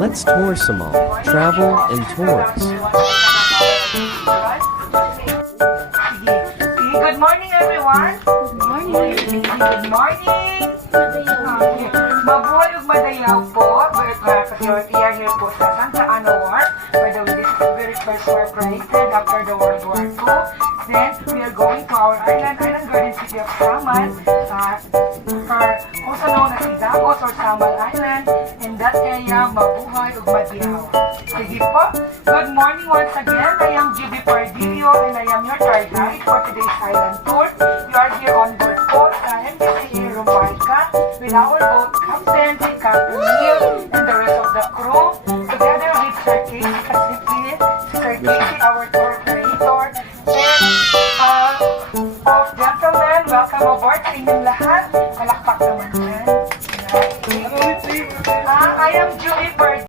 Let's tour Samal, travel and tours. Good morning, everyone. Good morning. Good morning. Mabuhay ug madayaw po. Kasi we are here po sa Santa Ana Wharf. By the way, this is the very first wharf created after the World War II. Then, we are going to our island garden city of Samal. Also known as Idagos or Samal Island. In that area, mabuhay ug madayaw. Sige po. Good morning once again. I am GB Pardillo and I am your tour guide for today's island tour. We are here on board po sa MBCA Rumbarca with our boat captain, Captain Neil, and the rest of the crew, together with Sir Casey